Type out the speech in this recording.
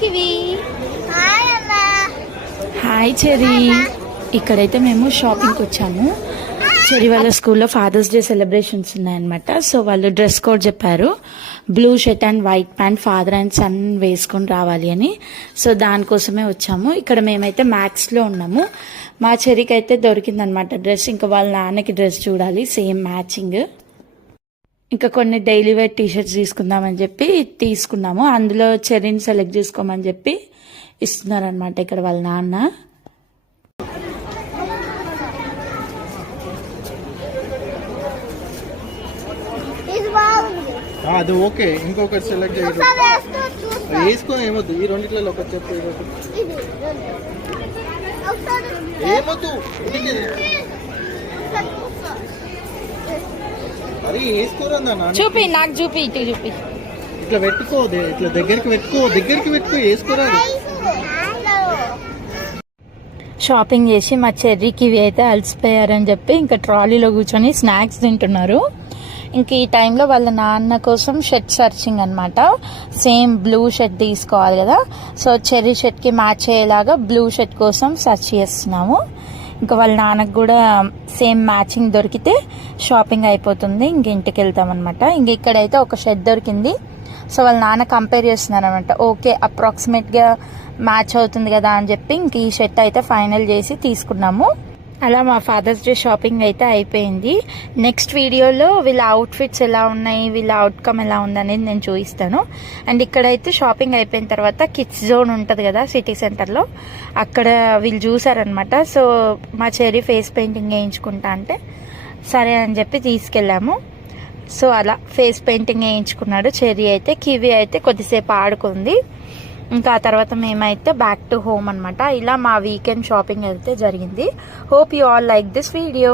Kiwi. Hi cherry. ఇక్కడైతే మేము షాపింగ్కి వచ్చాము. చెరీ వాళ్ళ స్కూల్లో ఫాదర్స్ డే సెలబ్రేషన్స్ ఉన్నాయన్నమాట. సో వాళ్ళు డ్రెస్ కోడ్ చెప్పారు, blue shirt and white pant father and son వేసుకొని రావాలి అని. సో దానికోసమే వచ్చాము. ఇక్కడ మేమైతే మ్యాక్స్లో ఉన్నాము. మా చెరీకి అయితే దొరికిందనమాట డ్రెస్. ఇంకా వాళ్ళ నాన్నకి డ్రెస్ చూడాలి సేమ్ మ్యాచింగ్. ఇంకా కొన్ని డైలీ వేర్ టీషర్ట్స్ తీసుకుందామని చెప్పి తీసుకున్నాము. అందులో చెరీని సెలెక్ట్ చేసుకోమని చెప్పి ఇస్తున్నారనమాట ఇక్కడ వాళ్ళ నాన్న. అది ఓకే, ఇంకొకటి సెలెక్ట్ చేయాలి. వేసుకొని ఏమొద్దు, ఈ రెండిట్లలో ఒకటి చెప్పు. ఏమొద్దు అది వేసుకోరన్నా. చూపి, నాకు చూపి, ఇటు చూపి. ఇట్లా పెట్టుకో, ఇట్లా దగ్గరికి పెట్టుకో వేసుకోరా. షాపింగ్ చేసి మా చెర్రీకి ఇవి అయితే అలసిపోయారని చెప్పి ఇంకా ట్రాలీలో కూర్చొని స్నాక్స్ తింటున్నారు. ఇంక ఈ టైంలో వాళ్ళ నాన్న కోసం షర్ట్ సర్చింగ్ అనమాట. సేమ్ బ్లూ షర్ట్ తీసుకోవాలి కదా, సో చెర్రీ షర్ట్కి మ్యాచ్ అయ్యేలాగా బ్లూ షర్ట్ కోసం సర్చ్ చేస్తున్నాము. ఇంకా వాళ్ళ నాన్నకు కూడా సేమ్ మ్యాచింగ్ దొరికితే షాపింగ్ అయిపోతుంది. ఇంక ఇంటికి వెళ్తాం అనమాట. ఇంక ఇక్కడైతే ఒక షర్ట్ దొరికింది. సో వాళ్ళ నాన్న కంపేర్ చేస్తున్నారు అనమాట. ఓకే, అప్రాక్సిమేట్గా మ్యాచ్ అవుతుంది కదా అని చెప్పి ఇంక ఈ షర్ట్ అయితే ఫైనల్ చేసి తీసుకున్నాము. అలా మా ఫాదర్స్ డే షాపింగ్ అయితే అయిపోయింది. నెక్స్ట్ వీడియోలో వీళ్ళ అవుట్ఫిట్స్ ఎలా ఉన్నాయి, వీళ్ళ అవుట్కమ్ ఎలా ఉందనేది నేను చూపిస్తాను. అండ్ ఇక్కడైతే షాపింగ్ అయిపోయిన తర్వాత కిడ్స్ జోన్ ఉంటుంది కదా సిటీ సెంటర్లో, అక్కడ వీళ్ళు చూసారనమాట. సో మా చెర్రీ ఫేస్ పెయింటింగ్ వేయించుకుంటా అంటే సరే అని చెప్పి తీసుకెళ్ళాము. సో అలా ఫేస్ పెయింటింగ్ వేయించుకున్నాడు చెర్రీ అయితే. కివి అయితే కొద్దిసేపు ఆడుకుంది. ఇంకా ఆ తర్వాత మేమైతే బ్యాక్ టు హోమ్ అనమాట. ఇలా మా వీకెండ్ షాపింగ్ అయితే జరిగింది. Hope you all like this video.